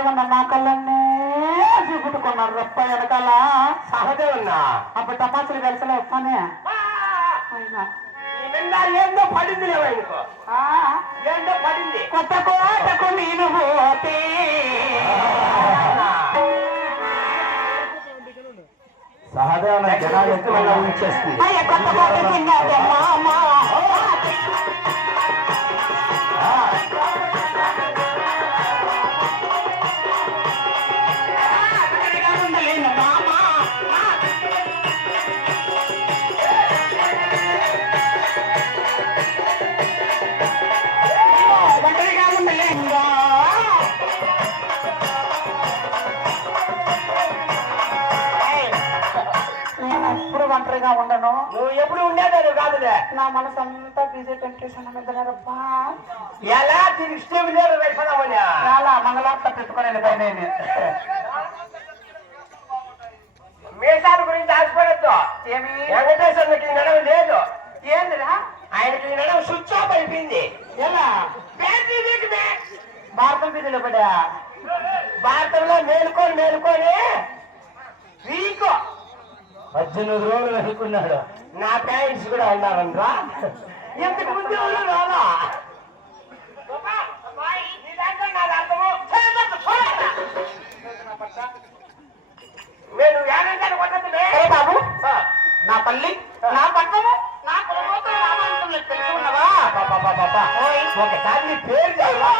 ఏమన్నా నా కళ్ళన్నే చూపుట్టుకున్నారు. రప్ప వెనకాల. సహదేవన్నా అప్పుడు టపాసులు అయినా. నిన్న ఏందో పడింది ఏందో పడింది. కొత్త కోటకు నేను పోతే. సహదేవన జనాలు ఎక్కువ అయ్య కొత్త కోట ఎప్పుడు ఒంటరిగా ఉండను. నువ్వు ఎప్పుడు ఉండేదాన్ని కాదులే. నా మనసు అంతా బిజీ టెంప్టేషన్ మీదనరబ్బా ఎలా తిరిగి స్టేబుల్ వెళ్ళిపోదామని చాలా మంగళార్త పెట్టుకోలేను పైన మీసాల గురించి ఆశపడద్దు. ఏమి? వెంకటేశ్వరునికి నడవ లేదు. ఏందిరా? ఆయనకి నడవ స్విచ్ ఆఫ్ అయిపోయింది. ఎలా? Battery weak. భారతం బిజీలో పడా భారతంలో మేలుకొని మేలుకొని వీక్. పద్దెనిమిది రోజులు అనుకున్నాడు నా పేరెంట్స్ కూడా ఉన్నారనరా ఇంతకు ముందు ఎవరు రాలా బాబు. నా పల్లి నా పట్టణము. నా ఒకసారి నీ పేరు చదవా